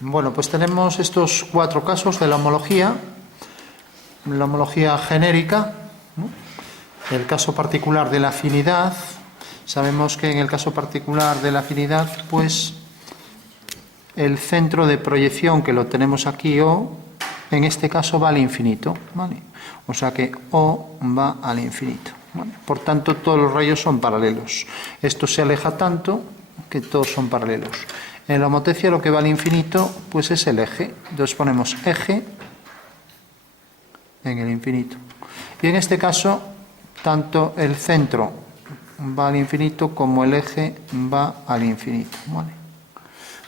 Bueno, pues tenemos estos 4 casos de la homología genérica, ¿no? El caso particular de la afinidad. Sabemos que en el caso particular de la afinidad, pues el centro de proyección, que lo tenemos aquí, O, en este caso va al infinito, ¿vale? O sea que O va al infinito, ¿vale? Por tanto, todos los rayos son paralelos. Esto se aleja tanto que todos son paralelos. En la homotecia lo que va al infinito, pues es el eje. Entonces ponemos eje en el infinito. Y en este caso, tanto el centro va al infinito como el eje va al infinito, ¿vale?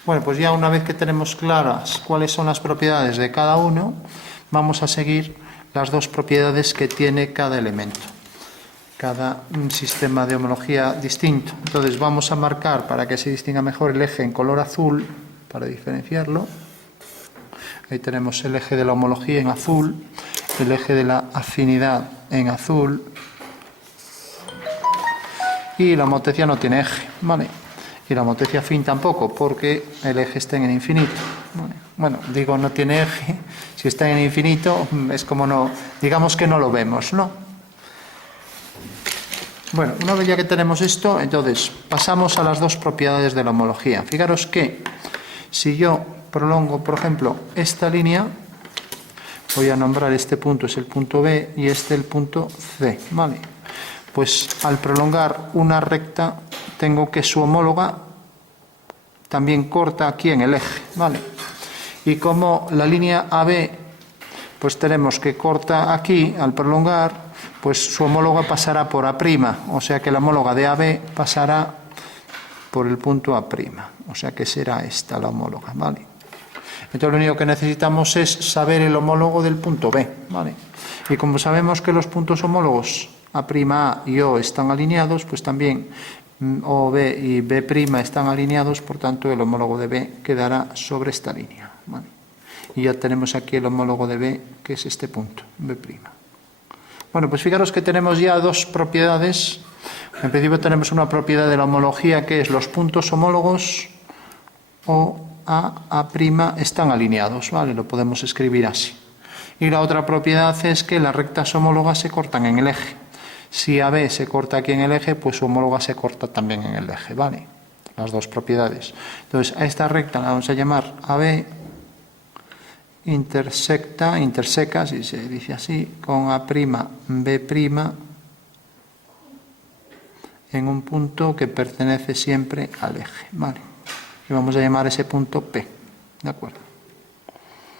Bueno, pues ya una vez que tenemos claras cuáles son las propiedades de cada uno, vamos a seguir las 2 propiedades que tiene cada elemento, cada sistema de homología distinto. Entonces vamos a marcar, para que se distinga mejor, el eje en color azul, para diferenciarlo. Ahí tenemos el eje de la homología en azul, el eje de la afinidad en azul, y la homotecia no tiene eje, ¿vale? Y la homotecia afín tampoco, porque el eje está en el infinito, ¿vale? Bueno, digo no tiene eje, si está en el infinito es como no, digamos que no lo vemos, ¿no? Bueno, una vez ya que tenemos esto, entonces pasamos a las 2 propiedades de la homología. Fijaros que si yo prolongo, por ejemplo, esta línea, voy a nombrar este punto, es el punto B, y este el punto C, ¿vale? Pues al prolongar una recta, tengo que su homóloga también corta aquí en el eje, ¿vale? Y como la línea AB, pues tenemos que corta aquí, al prolongar, pues su homóloga pasará por A', o sea que la homóloga de AB pasará por el punto A', o sea que será esta la homóloga, ¿vale? Entonces lo único que necesitamos es saber el homólogo del punto B, ¿vale? Y como sabemos que los puntos homólogos A' y O están alineados, pues también OB y B' están alineados, por tanto el homólogo de B quedará sobre esta línea, ¿vale? Y ya tenemos aquí el homólogo de B, que es este punto, B'. Bueno, pues fijaros que tenemos ya 2 propiedades. En principio tenemos una propiedad de la homología, que es los puntos homólogos O A' están alineados, ¿vale? Lo podemos escribir así. Y la otra propiedad es que las rectas homólogas se cortan en el eje. Si AB se corta aquí en el eje, pues su homóloga se corta también en el eje, ¿vale? Las 2 propiedades. Entonces, a esta recta la vamos a llamar AB interseca, si se dice así, con A'B' en un punto que pertenece siempre al eje, ¿vale? Y vamos a llamar ese punto P, ¿de acuerdo?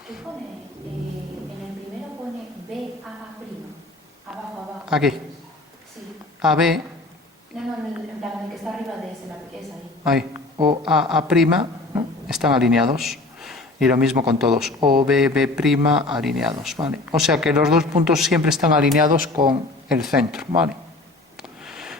¿Qué pone? En el primero pone BAA', abajo. Aquí. Sí. AB. No, en plan, el que está arriba de ese, es ahí. Ahí. O A', ¿no? Están alineados. Y lo mismo con todos. O B, B' alineados, ¿vale? O sea que los 2 puntos siempre están alineados con el centro, ¿vale?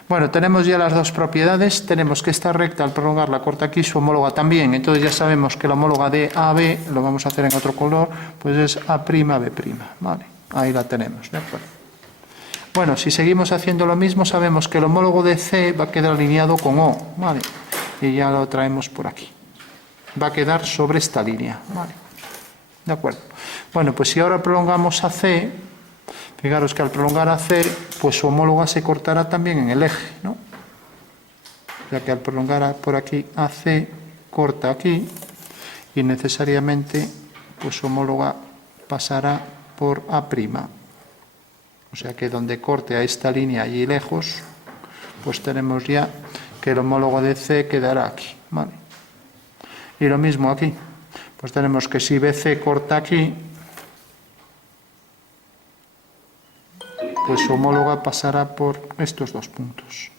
Bueno, tenemos ya las 2 propiedades. Tenemos que esta recta, al prolongarla, corta aquí, su homóloga también. Entonces ya sabemos que la homóloga de AB, lo vamos a hacer en otro color, pues es A'B', ¿vale? Ahí la tenemos, ¿de acuerdo? Bueno, si seguimos haciendo lo mismo, sabemos que el homólogo de C va a quedar alineado con O, ¿vale? Y ya lo traemos por aquí. Va a quedar sobre esta línea, ¿vale? ¿De acuerdo? Bueno, pues si ahora prolongamos a C, fijaros que al prolongar a C, pues su homóloga se cortará también en el eje, ¿no? Ya que al prolongar por aquí a C, corta aquí, y necesariamente, pues su homóloga pasará por A'. O sea que donde corte a esta línea allí lejos, pues tenemos ya que el homólogo de C quedará aquí, ¿vale? Y lo mismo aquí, pues tenemos que si BC corta aquí, pues su homóloga pasará por estos 2 puntos.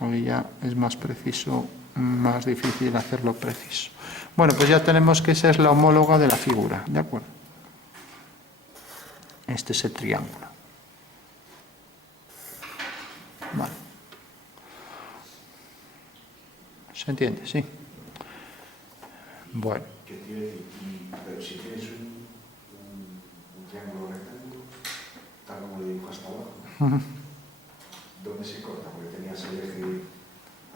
Hoy ya es más preciso, más difícil hacerlo preciso. Bueno, pues ya tenemos que esa es la homóloga de la figura, ¿de acuerdo? Este es el triángulo. Vale. ¿Se entiende? Sí. Bueno. ¿Qué quiere decir? Pero si tienes un triángulo rectángulo, tal como lo dibujaste abajo, ¿dónde se corta? Porque tenías el eje...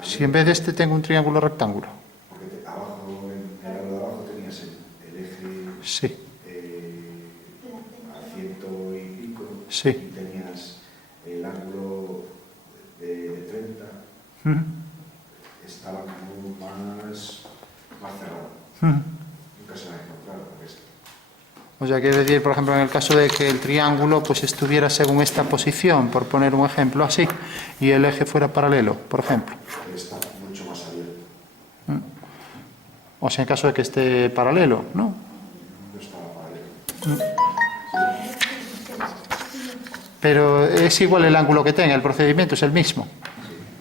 Si en vez de este tengo un triángulo rectángulo. Porque abajo, en el lado de abajo tenías Sí, a 100 y pico, sí. y tenías el ángulo de 30, estaba como más cerrado. Nunca se va a encontrar con esto. O sea, quiere decir, por ejemplo, en el caso de que el triángulo pues estuviera según esta posición, por poner un ejemplo así, y el eje fuera paralelo, por ejemplo. Está mucho más abierto. O sea, en caso de que esté paralelo, ¿no? No estaba paralelo. Pero es igual el ángulo que tenga, el procedimiento es el mismo.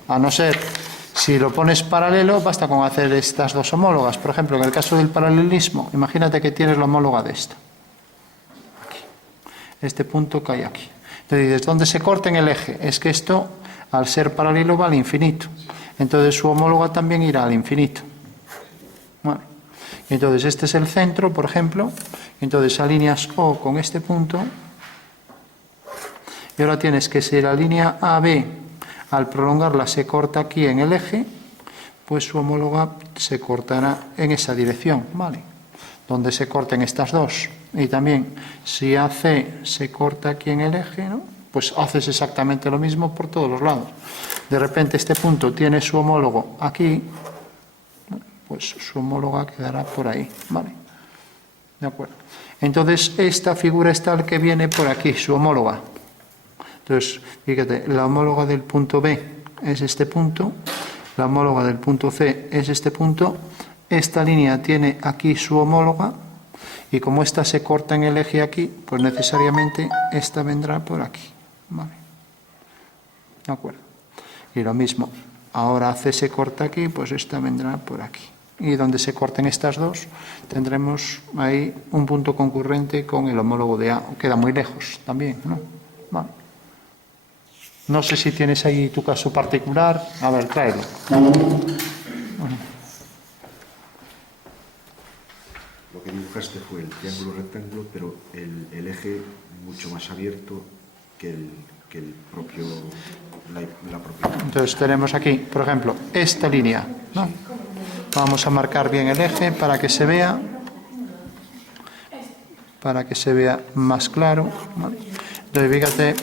A no ser, si lo pones paralelo, basta con hacer estas dos homólogas. Por ejemplo, en el caso del paralelismo, imagínate que tienes la homóloga de esta. Aquí. Este punto cae aquí. Entonces dices, ¿dónde se corta en el eje? Es que esto, al ser paralelo, va al infinito. Entonces su homóloga también irá al infinito. Bueno. Entonces este es el centro, por ejemplo. Entonces alineas O con este punto. Y ahora tienes que si la línea AB, al prolongarla, se corta aquí en el eje, pues su homóloga se cortará en esa dirección, ¿vale? Donde se corten estas dos. Y también, si AC se corta aquí en el eje, ¿no? Pues haces exactamente lo mismo por todos los lados. De repente este punto tiene su homólogo aquí, pues su homóloga quedará por ahí, ¿vale? ¿De acuerdo? Entonces, esta figura es tal que viene por aquí, su homóloga. Entonces, fíjate, la homóloga del punto B es este punto, la homóloga del punto C es este punto, esta línea tiene aquí su homóloga, y como esta se corta en el eje aquí, pues necesariamente esta vendrá por aquí, ¿vale? ¿De acuerdo? Y lo mismo, ahora C se corta aquí, pues esta vendrá por aquí. Y donde se corten estas dos, tendremos ahí un punto concurrente con el homólogo de A. Queda muy lejos también, ¿no? Vale. No sé si tienes ahí tu caso particular. A ver, tráelo. Lo que dibujaste fue el triángulo rectángulo, pero el eje mucho más abierto que el propio, la propia. Entonces tenemos aquí, por ejemplo, esta línea, ¿no? Vamos a marcar bien el eje para que se vea más claro, ¿vale? Entonces fíjate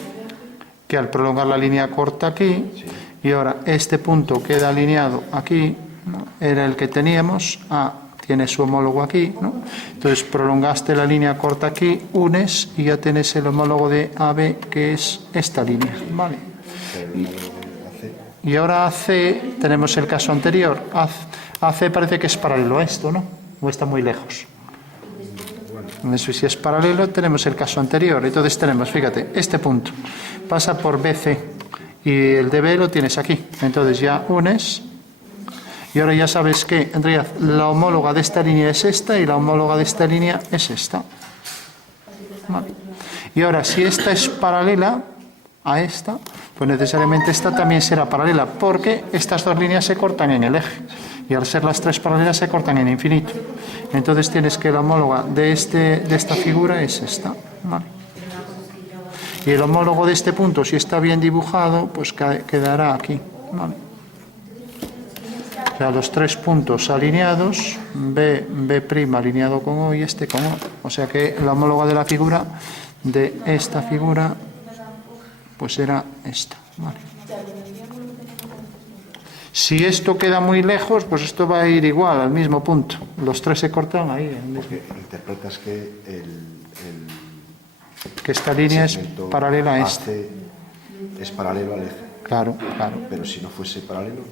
que al prolongar la línea corta aquí, y ahora este punto queda alineado aquí, ¿no? Era el que teníamos, A tiene su homólogo aquí, ¿no? Entonces prolongaste la línea corta aquí, unes y ya tienes el homólogo de AB, que es esta línea, ¿vale? Y ahora AC, tenemos el caso anterior. AC parece que es paralelo a esto, ¿no? O está muy lejos. Eso, si es paralelo, tenemos el caso anterior. Entonces tenemos, fíjate, este punto pasa por BC y el DB lo tienes aquí. Entonces ya unes y ahora ya sabes que en realidad la homóloga de esta línea es esta y la homóloga de esta línea es esta. Vale. Y ahora si esta es paralela a esta, pues necesariamente esta también será paralela, porque estas dos líneas se cortan en el eje, y al ser las tres paralelas se cortan en infinito. Entonces tienes que la homóloga de esta figura es esta, ¿vale? Y el homólogo de este punto, si está bien dibujado, pues quedará aquí, ¿vale? O sea, los tres puntos alineados, B' alineado con O y este con O. O sea que la homóloga de la figura, de esta figura, pues era esta, ¿vale? Si esto queda muy lejos, pues esto va a ir igual, al mismo punto. Los tres se cortan ahí. Porque interpretas que que esta línea es paralela a esta. Es paralelo al eje. Claro, claro. Pero si no fuese paralelo,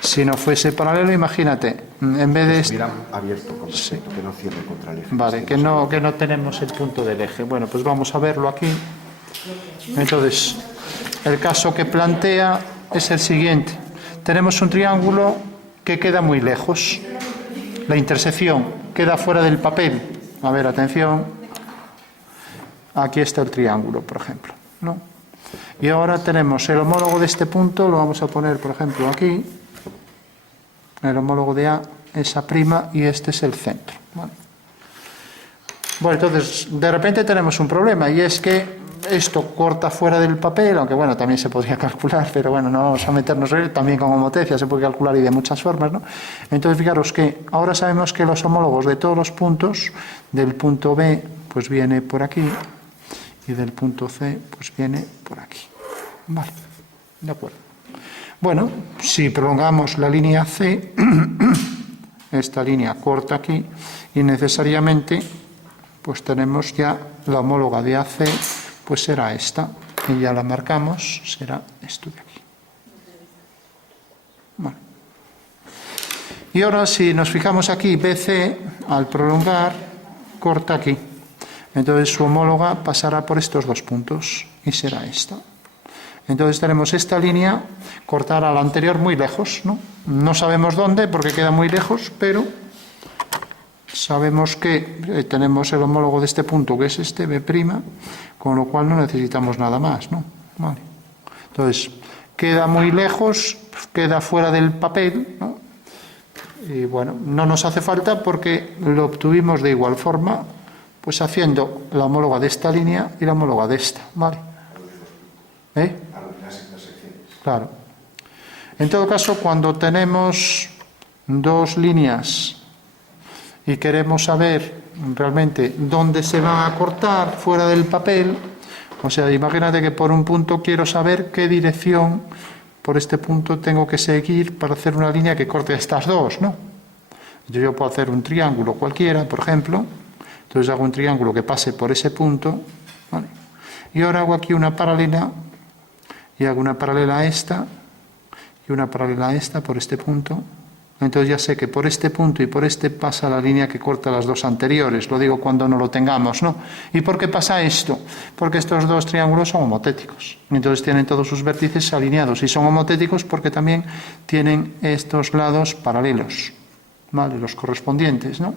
Si no fuese paralelo, imagínate, en vez de estuviera abierto con respecto, que no cierre contra el eje. Vale, que no tenemos el punto del eje. Bueno, pues vamos a verlo aquí. Entonces, el caso que plantea es el siguiente. Tenemos un triángulo que queda muy lejos. La intersección queda fuera del papel. A ver, atención. Aquí está el triángulo, por ejemplo, ¿no? Y ahora tenemos el homólogo de este punto, lo vamos a poner, por ejemplo, aquí. El homólogo de A es A' y este es el centro, ¿vale? Bueno, entonces, de repente tenemos un problema, y es que esto corta fuera del papel, aunque bueno, también se podría calcular, pero bueno, no vamos a meternos en él, también con homotecia se puede calcular y de muchas formas, ¿no? Entonces, fijaros que ahora sabemos que los homólogos de todos los puntos, del punto B, pues viene por aquí, y del punto C, pues viene por aquí. Vale, de acuerdo. Bueno, si prolongamos la línea C, esta línea corta aquí, y necesariamente, pues tenemos ya la homóloga de AC, pues será esta, y ya la marcamos, será esto de aquí. Vale. Y ahora si nos fijamos aquí, BC, al prolongar, corta aquí. Entonces su homóloga pasará por estos dos puntos, y será esta. Entonces tenemos esta línea, cortar a la anterior muy lejos, ¿no? No sabemos dónde, porque queda muy lejos, pero sabemos que tenemos el homólogo de este punto, que es este, B', con lo cual no necesitamos nada más, ¿no? Vale. Entonces, queda muy lejos, queda fuera del papel, ¿no? Y bueno, no nos hace falta porque lo obtuvimos de igual forma, pues haciendo la homóloga de esta línea y la homóloga de esta, ¿vale? Claro. En todo caso, cuando tenemos dos líneas y queremos saber realmente dónde se va a cortar fuera del papel, o sea, imagínate que por un punto quiero saber qué dirección por este punto tengo que seguir para hacer una línea que corte estas dos, ¿no? Yo puedo hacer un triángulo cualquiera, por ejemplo, entonces hago un triángulo que pase por ese punto, ¿vale? Y ahora hago aquí una paralela, y hago una paralela a esta, y una paralela a esta por este punto. Entonces ya sé que por este punto y por este pasa la línea que corta las dos anteriores. Lo digo cuando no lo tengamos, ¿no? ¿Y por qué pasa esto? Porque estos dos triángulos son homotéticos. Entonces tienen todos sus vértices alineados. Y son homotéticos porque también tienen estos lados paralelos, ¿vale? Los correspondientes, ¿no?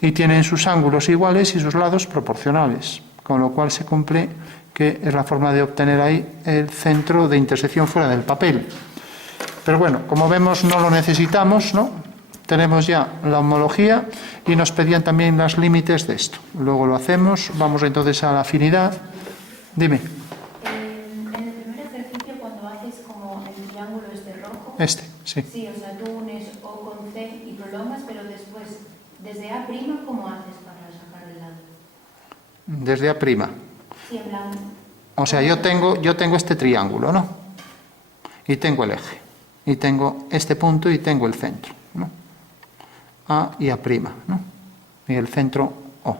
Y tienen sus ángulos iguales y sus lados proporcionales. Con lo cual se cumple que es la forma de obtener ahí el centro de intersección fuera del papel. Pero bueno, como vemos no lo necesitamos, ¿no? Tenemos ya la homología y nos pedían también los límites de esto. Luego lo hacemos, vamos entonces a la afinidad. Dime. En el primer ejercicio, cuando haces como el triángulo este rojo... Este, sí. Sí, o sea, tú unes O con C y prolongas, pero después, desde A', ¿cómo haces para sacar el lado? Desde A'. Sí, en plan... O sea, yo tengo este triángulo, ¿no? Y tengo el eje. Y tengo este punto y tengo el centro, ¿no? A y A', ¿no? Y el centro O,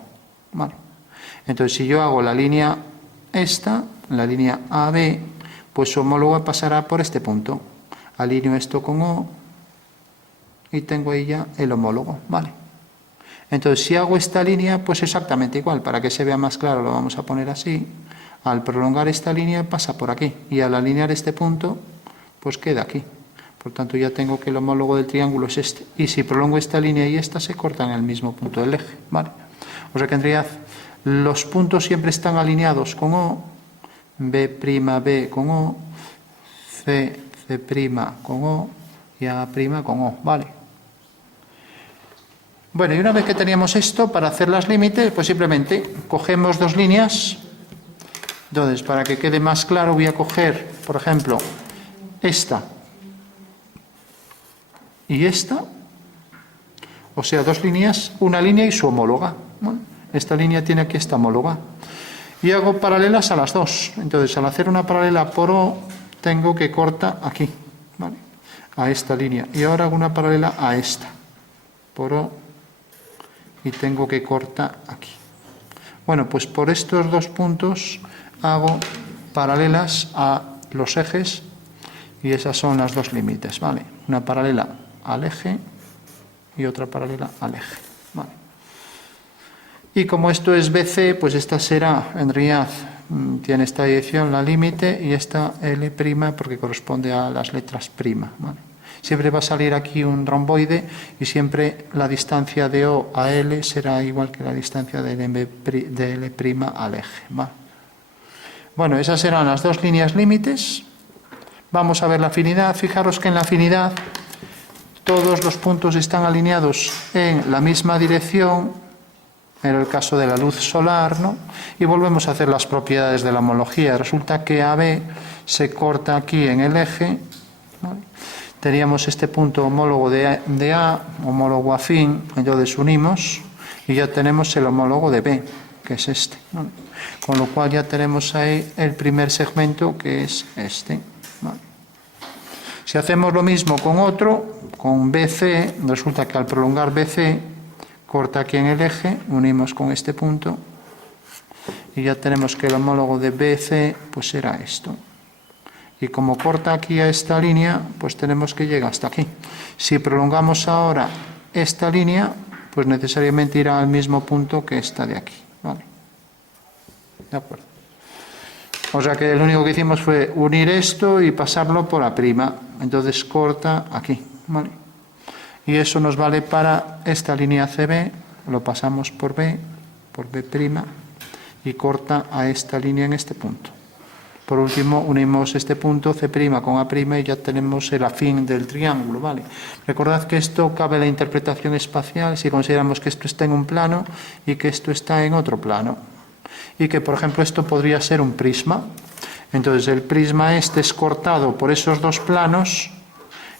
¿vale? Entonces, si yo hago la línea esta, la línea AB, pues su homóloga pasará por este punto. Alineo esto con O y tengo ahí ya el homólogo, ¿vale? Entonces, si hago esta línea, pues exactamente igual. Para que se vea más claro, lo vamos a poner así. Al prolongar esta línea pasa por aquí. Y al alinear este punto, pues queda aquí. Por tanto, ya tengo que el homólogo del triángulo es este. Y si prolongo esta línea y esta, se cortan en el mismo punto del eje, ¿vale? O sea que en realidad los puntos siempre están alineados con O, B' con O, C' con O y A' con O, ¿vale? Bueno, y una vez que teníamos esto, para hacer las límites, pues simplemente cogemos dos líneas. Entonces, para que quede más claro, voy a coger, por ejemplo, esta y esta, o sea, dos líneas, una línea y su homóloga. Bueno, esta línea tiene aquí esta homóloga. Y hago paralelas a las dos. Entonces, al hacer una paralela por O, tengo que corta aquí, ¿vale? A esta línea. Y ahora hago una paralela a esta, por O, y tengo que corta aquí. Bueno, pues por estos dos puntos hago paralelas a los ejes y esas son las dos límites, ¿vale? Una paralela al eje y otra paralela al eje, ¿vale? Y como esto es BC, pues esta será, en realidad, tiene esta dirección la límite y esta L' porque corresponde a las letras prima, ¿vale? Siempre va a salir aquí un romboide y siempre la distancia de O a L será igual que la distancia de L' al eje, ¿vale? Bueno, esas serán las dos líneas límites. Vamos a ver la afinidad. Fijaros que en la afinidad todos los puntos están alineados en la misma dirección era el caso de la luz solar, ¿no? Y volvemos a hacer las propiedades de la homología. Resulta que AB se corta aquí en el eje, ¿vale? Teníamos este punto homólogo de A, homólogo afín, entonces unimos y ya tenemos el homólogo de B, que es este, ¿no? Con lo cual ya tenemos ahí el primer segmento, que es este, ¿vale? Si hacemos lo mismo con otro, con BC, resulta que al prolongar BC, corta aquí en el eje, unimos con este punto y ya tenemos que el homólogo de BC pues será esto. Y como corta aquí a esta línea, pues tenemos que llegar hasta aquí. Si prolongamos ahora esta línea, pues necesariamente irá al mismo punto que esta de aquí, ¿vale? De acuerdo. O sea que lo único que hicimos fue unir esto y pasarlo por A'. Entonces corta aquí, ¿vale? Y eso nos vale para esta línea CB, lo pasamos por B' y corta a esta línea en este punto. Por último, unimos este punto C' con A' y ya tenemos el afín del triángulo, ¿vale? Recordad que esto cabe la interpretación espacial si consideramos que esto está en un plano y que esto está en otro plano. Y que, por ejemplo, esto podría ser un prisma. Entonces, el prisma este es cortado por esos dos planos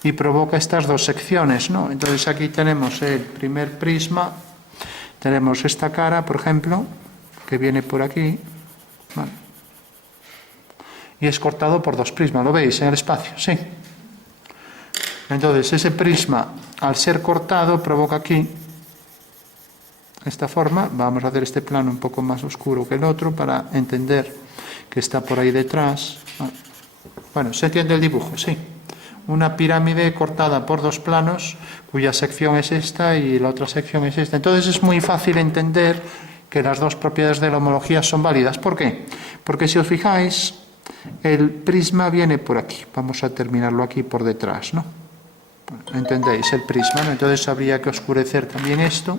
y provoca estas dos secciones, ¿no? Entonces, aquí tenemos el primer prisma, tenemos esta cara, por ejemplo, que viene por aquí, ¿vale? Y es cortado por dos prismas, ¿lo veis en el espacio? Sí. Entonces, ese prisma, al ser cortado, provoca aquí esta forma. Vamos a hacer este plano un poco más oscuro que el otro para entender que está por ahí detrás. Bueno, ¿se entiende el dibujo? Sí. Una pirámide cortada por dos planos, cuya sección es esta y la otra sección es esta. Entonces es muy fácil entender que las dos propiedades de la homología son válidas. ¿Por qué? Porque si os fijáis, el prisma viene por aquí. Vamos a terminarlo aquí por detrás, ¿no? Bueno, ¿entendéis? El prisma, ¿no? Entonces habría que oscurecer también esto,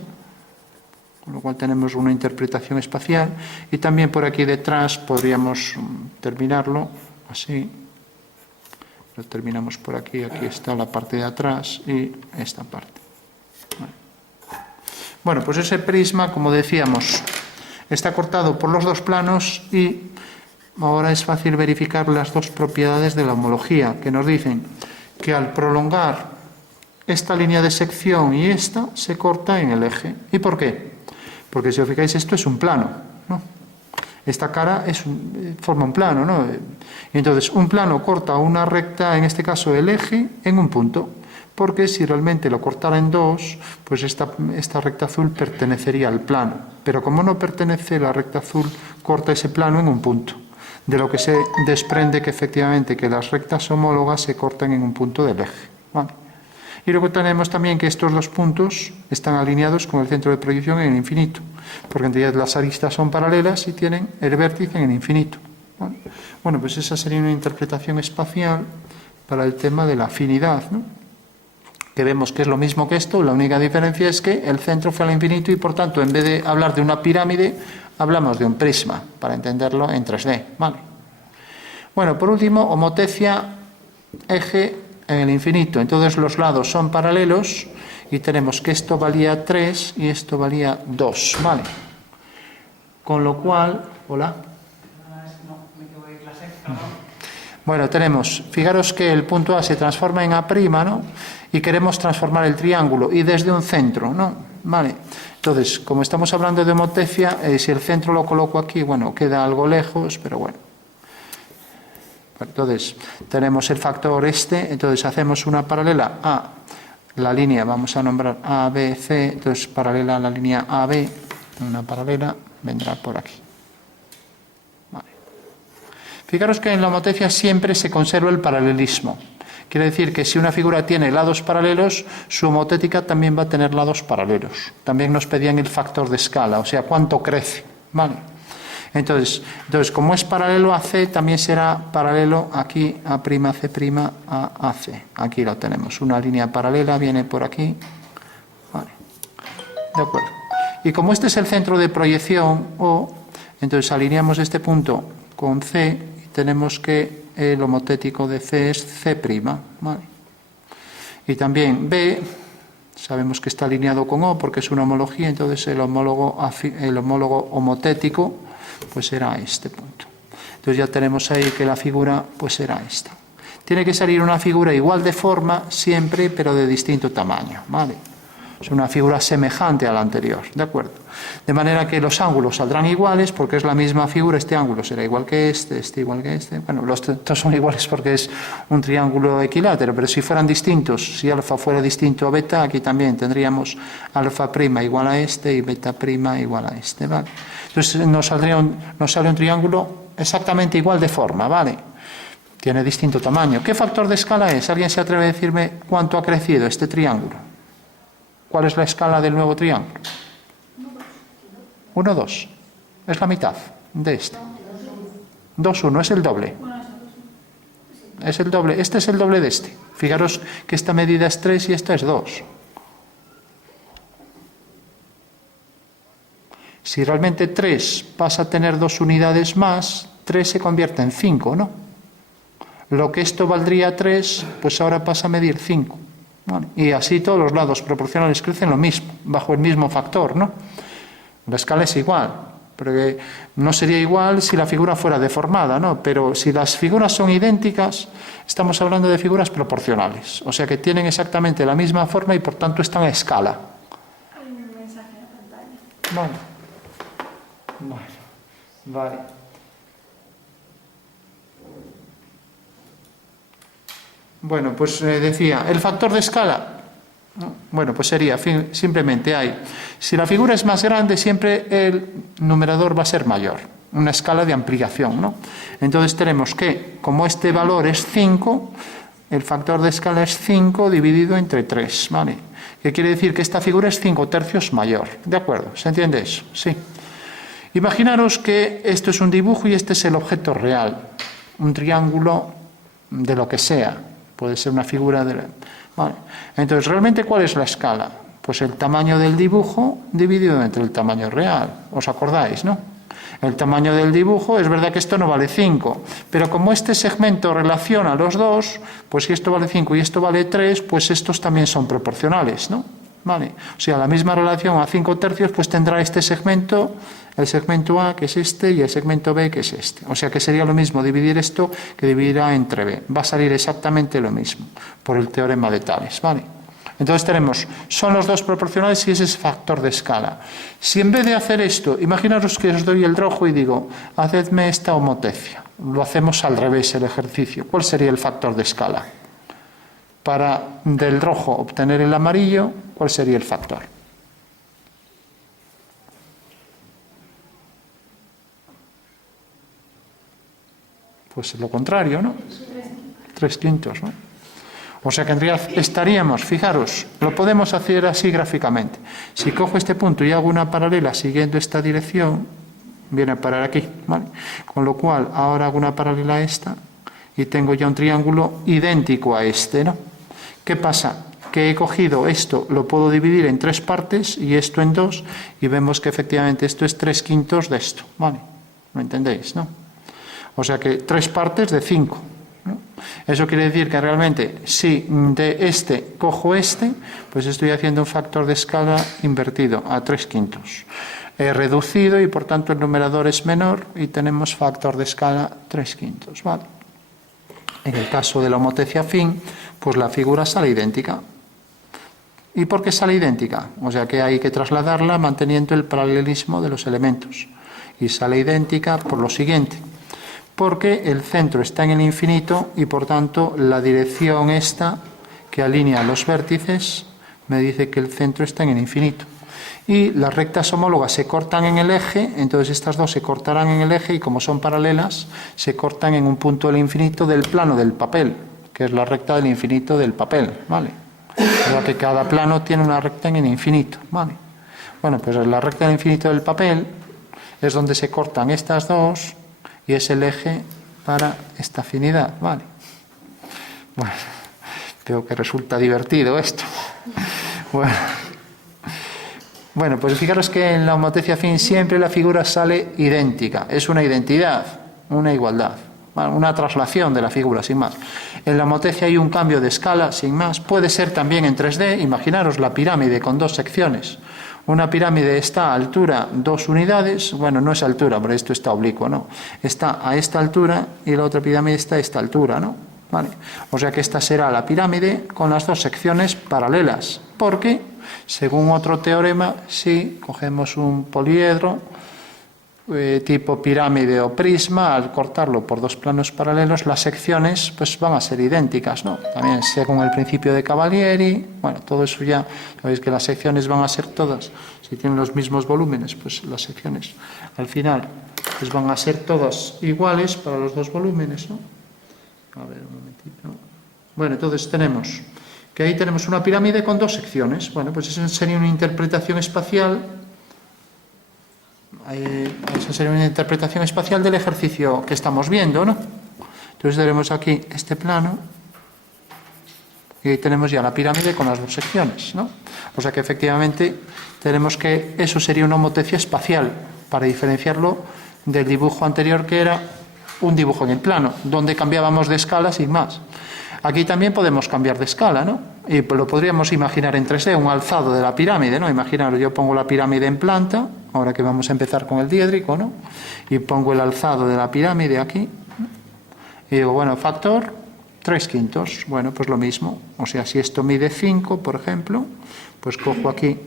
con lo cual tenemos una interpretación espacial. Y también por aquí detrás podríamos terminarlo así. Lo terminamos por aquí. Aquí está la parte de atrás y esta parte. Bueno, pues ese prisma, como decíamos, está cortado por los dos planos y ahora es fácil verificar las dos propiedades de la homología, que nos dicen que al prolongar esta línea de sección y esta, se corta en el eje. ¿Y por qué? Porque si os fijáis, esto es un plano, ¿no? Esta cara forma un plano, ¿no? Entonces, un plano corta una recta, en este caso el eje, en un punto. Porque si realmente lo cortara en dos, pues esta recta azul pertenecería al plano. Pero como no pertenece, la recta azul corta ese plano en un punto. De lo que se desprende que efectivamente que las rectas homólogas se cortan en un punto del eje, ¿vale? Y luego tenemos también que estos dos puntos están alineados con el centro de proyección en el infinito, porque en realidad las aristas son paralelas y tienen el vértice en el infinito, ¿vale? Bueno, pues esa sería una interpretación espacial para el tema de la afinidad, ¿no? Que vemos que es lo mismo que esto, la única diferencia es que el centro fue al infinito y por tanto en vez de hablar de una pirámide hablamos de un prisma, para entenderlo en 3D, ¿vale? Bueno, por último, homotecia, eje en el infinito. Entonces los lados son paralelos y tenemos que esto valía 3 y esto valía 2, ¿vale? Con lo cual, hola. Bueno, tenemos, fijaros que el punto A se transforma en A', ¿no? Y queremos transformar el triángulo y desde un centro, ¿no? Vale. Entonces, como estamos hablando de homotecia, si el centro lo coloco aquí, bueno, queda algo lejos, pero bueno. Entonces, tenemos el factor este, entonces hacemos una paralela a la línea, vamos a nombrar A, B, C, entonces paralela a la línea AB, una paralela, vendrá por aquí. Vale. Fijaros que en la homotecia siempre se conserva el paralelismo. Quiere decir que si una figura tiene lados paralelos, su homotética también va a tener lados paralelos. También nos pedían el factor de escala, o sea, cuánto crece, ¿vale? Entonces, como es paralelo a C, también será paralelo aquí a' C' a C. Aquí lo tenemos, una línea paralela viene por aquí. Vale. De acuerdo. Y como este es el centro de proyección O, entonces alineamos este punto con C y tenemos que el homotético de C es C', ¿vale? Y también B Sabemos que está alineado con O porque es una homología, entonces el homólogo homotético pues será este punto. Entonces ya tenemos ahí que la figura pues será esta. Tiene que salir una figura igual de forma siempre, pero de distinto tamaño, ¿vale? Es una figura semejante a la anterior, ¿de acuerdo? De manera que los ángulos saldrán iguales porque es la misma figura, este ángulo será igual que este igual que este. Bueno, los dos son iguales porque es un triángulo equilátero, pero si fueran distintos, si alfa fuera distinto a beta, aquí también tendríamos alfa prima igual a este y beta prima igual a este, ¿vale? Entonces nos sale un triángulo exactamente igual de forma, ¿vale? Tiene distinto tamaño. ¿Qué factor de escala es? ¿Alguien se atreve a decirme cuánto ha crecido este triángulo? ¿Cuál es la escala del nuevo triángulo? 1, 2. Es la mitad de este. 2, 1. Es el doble. Es el doble. Este es el doble de este. Fijaros que esta medida es 3 y esta es 2. Si realmente 3 pasa a tener 2 unidades más, 3 se convierte en 5, ¿no? Lo que esto valdría 3, pues ahora pasa a medir 5. ¿Vale? Y así todos los lados proporcionales crecen lo mismo, bajo el mismo factor, ¿no? La escala es igual, porque no sería igual si la figura fuera deformada, ¿no? Pero si las figuras son idénticas, estamos hablando de figuras proporcionales, o sea que tienen exactamente la misma forma y por tanto están a escala. Hay un mensaje en la pantalla. Vale. Bueno, pues decía, el factor de escala, bueno, pues sería simplemente si la figura es más grande, siempre el numerador va a ser mayor, una escala de ampliación, ¿no? Entonces tenemos que, como este valor es 5, el factor de escala es 5 dividido entre 3, ¿vale? Que quiere decir que esta figura es 5/3 mayor, ¿de acuerdo? ¿Se entiende eso? Sí. Imaginaros que esto es un dibujo y este es el objeto real, un triángulo de lo que sea. Puede ser una figura de... Vale. Entonces, ¿realmente cuál es la escala? Pues el tamaño del dibujo dividido entre el tamaño real. ¿Os acordáis, no? El tamaño del dibujo, es verdad que esto no vale 5, pero como este segmento relaciona los dos, pues si esto vale 5 y esto vale 3, pues estos también son proporcionales, ¿no? Vale. O sea, la misma relación a 5/3, pues tendrá este segmento, el segmento A, que es este, y el segmento B, que es este. O sea que sería lo mismo dividir esto que dividir A entre B. Va a salir exactamente lo mismo, por el teorema de Tales, ¿vale? Entonces tenemos, son los dos proporcionales y ese es factor de escala. Si en vez de hacer esto, imaginaros que os doy el rojo y digo, hacedme esta homotecia. Lo hacemos al revés el ejercicio. ¿Cuál sería el factor de escala? Para del rojo obtener el amarillo, ¿cuál sería el factor? Pues lo contrario, ¿no? 3/5, ¿no? O sea que estaríamos, fijaros, lo podemos hacer así gráficamente. Si cojo este punto y hago una paralela siguiendo esta dirección, viene a parar aquí, ¿vale? Con lo cual, ahora hago una paralela a esta y tengo ya un triángulo idéntico a este, ¿no? ¿Qué pasa? Que he cogido esto, lo puedo dividir en 3 partes y esto en 2 y vemos que efectivamente esto es 3/5 de esto, ¿vale? ¿Lo entendéis, no? O sea que 3 partes de 5, ¿no? Eso quiere decir que realmente si de este cojo este, pues estoy haciendo un factor de escala invertido a 3/5. He reducido y por tanto el numerador es menor y tenemos factor de escala 3/5, ¿vale? En el caso de la homotecia afín, pues la figura sale idéntica. ¿Y por qué sale idéntica? O sea que hay que trasladarla manteniendo el paralelismo de los elementos. Y sale idéntica por lo siguiente. Porque el centro está en el infinito y por tanto la dirección esta que alinea los vértices me dice que el centro está en el infinito. Y las rectas homólogas se cortan en el eje, entonces estas dos se cortarán en el eje y como son paralelas, se cortan en un punto del infinito del plano del papel, que es la recta del infinito del papel, ¿vale? O sea que cada plano tiene una recta en el infinito, ¿vale? Bueno, pues la recta del infinito del papel es donde se cortan estas dos y es el eje para esta afinidad, ¿vale? Bueno, veo que resulta divertido esto. Bueno, pues fijaros que en la homotecia afín siempre la figura sale idéntica, es una identidad, una igualdad, Bueno, una traslación de la figura, sin más. En la homotecia hay un cambio de escala, sin más. Puede ser también en 3D. Imaginaros la pirámide con dos secciones. Una pirámide está a altura 2 unidades, bueno, no es altura, pero esto está oblicuo, ¿no? Está a esta altura y la otra pirámide está a esta altura, ¿no? ¿Vale? O sea que esta será la pirámide con las dos secciones paralelas, porque, según otro teorema, si cogemos un poliedro tipo pirámide o prisma, al cortarlo por dos planos paralelos, las secciones pues van a ser idénticas, ¿no? También según el principio de Cavalieri, bueno, todo eso ya sabéis que las secciones van a ser todas, si tienen los mismos volúmenes, pues las secciones al final pues van a ser todas iguales para los dos volúmenes, ¿no? A ver, un momentito. Bueno, entonces tenemos que ahí tenemos una pirámide con dos secciones. Bueno, pues esa sería una interpretación espacial. Esa sería una interpretación espacial del ejercicio que estamos viendo, ¿no? Entonces tenemos aquí este plano y ahí tenemos ya la pirámide con las dos secciones, ¿no? O sea que efectivamente tenemos que eso sería una homotecia espacial para diferenciarlo del dibujo anterior que era un dibujo en el plano, donde cambiábamos de escala sin más. Aquí también podemos cambiar de escala, ¿no? Y lo podríamos imaginar en 3D, un alzado de la pirámide, ¿no? Imaginaros, yo pongo la pirámide en planta, ahora que vamos a empezar con el diédrico, ¿no? Y pongo el alzado de la pirámide aquí, ¿no? Y digo, bueno, factor 3/5, bueno, pues lo mismo. O sea, si esto mide 5, por ejemplo, pues cojo aquí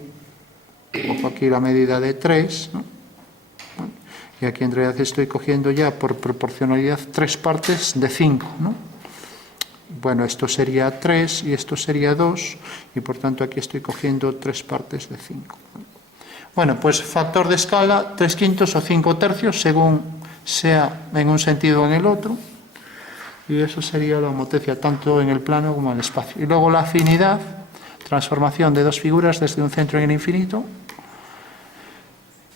la medida de 3, ¿no? Bueno, y aquí en realidad estoy cogiendo ya por proporcionalidad 3 partes de 5, ¿no? Bueno, esto sería 3 y esto sería 2 y por tanto aquí estoy cogiendo 3 partes de 5. Bueno, pues factor de escala 3/5 o 5/3 según sea en un sentido o en el otro, y eso sería la homotecia tanto en el plano como en el espacio. Y luego la afinidad, transformación de dos figuras desde un centro en el infinito,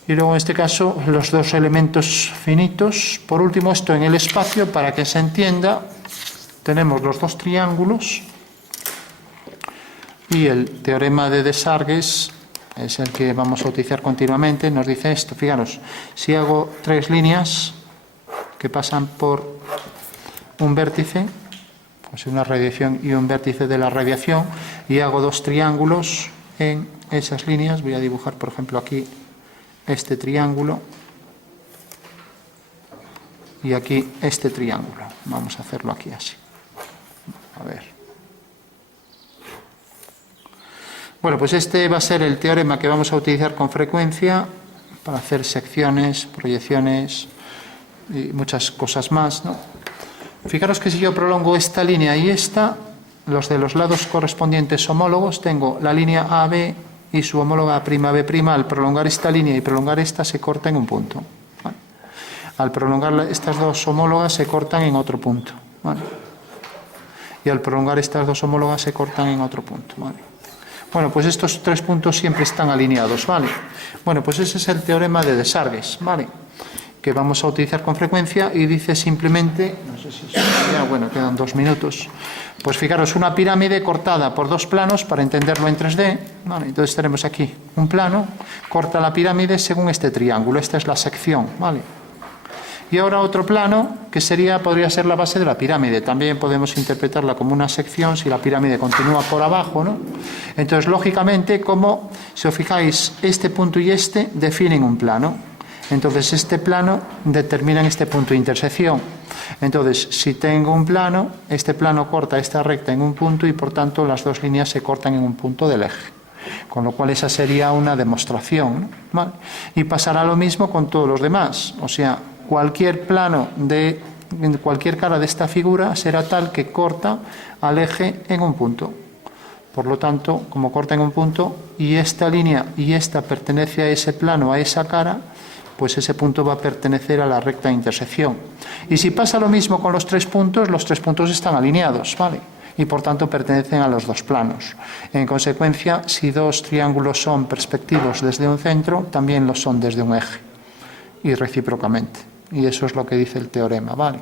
y luego en este caso los dos elementos finitos. Por último, esto en el espacio, para que se entienda, tenemos los dos triángulos y el teorema de Desargues es el que vamos a utilizar continuamente. Nos dice esto, fijaros, si hago 3 líneas que pasan por un vértice, pues una radiación y un vértice de la radiación, y hago 2 triángulos en esas líneas, voy a dibujar por ejemplo aquí este triángulo y aquí este triángulo, vamos a hacerlo aquí así. A ver. Bueno, pues este va a ser el teorema que vamos a utilizar con frecuencia para hacer secciones, proyecciones y muchas cosas más, ¿no? Fijaros que si yo prolongo esta línea y esta, los de los lados correspondientes homólogos, tengo la línea AB y su homóloga A'B'. Al prolongar esta línea y prolongar esta se corta en un punto, ¿vale? Al prolongar estas dos homólogas se cortan en otro punto, ¿vale? Y al prolongar estas dos homólogas se cortan en otro punto, ¿vale? Bueno, pues estos 3 puntos siempre están alineados, ¿vale? Bueno, pues ese es el teorema de Desargues, ¿vale? Que vamos a utilizar con frecuencia y dice simplemente, no sé si ya, bueno, quedan 2 minutos. Pues fijaros, una pirámide cortada por 2 planos para entenderlo en 3D, ¿vale? Entonces tenemos aquí un plano, corta la pirámide según este triángulo, esta es la sección, ¿vale? Y ahora otro plano que podría ser la base de la pirámide. También podemos interpretarla como una sección si la pirámide continúa por abajo, ¿no? Entonces, lógicamente, como si os fijáis, este punto y este definen un plano. Entonces, este plano determina este punto de intersección. Entonces, si tengo un plano, este plano corta esta recta en un punto y, por tanto, las dos líneas se cortan en un punto del eje. Con lo cual, esa sería una demostración, ¿no? ¿Vale? Y pasará lo mismo con todos los demás. O sea, cualquier plano de cualquier cara de esta figura será tal que corta al eje en un punto. Por lo tanto, como corta en un punto y esta línea y esta pertenece a ese plano, a esa cara, pues ese punto va a pertenecer a la recta de intersección. Y si pasa lo mismo con los 3 puntos están alineados, ¿vale? Y por tanto pertenecen a los 2 planos. En consecuencia, si 2 triángulos son perspectivos desde un centro, también lo son desde un eje. Y recíprocamente. Y eso es lo que dice el teorema, ¿vale?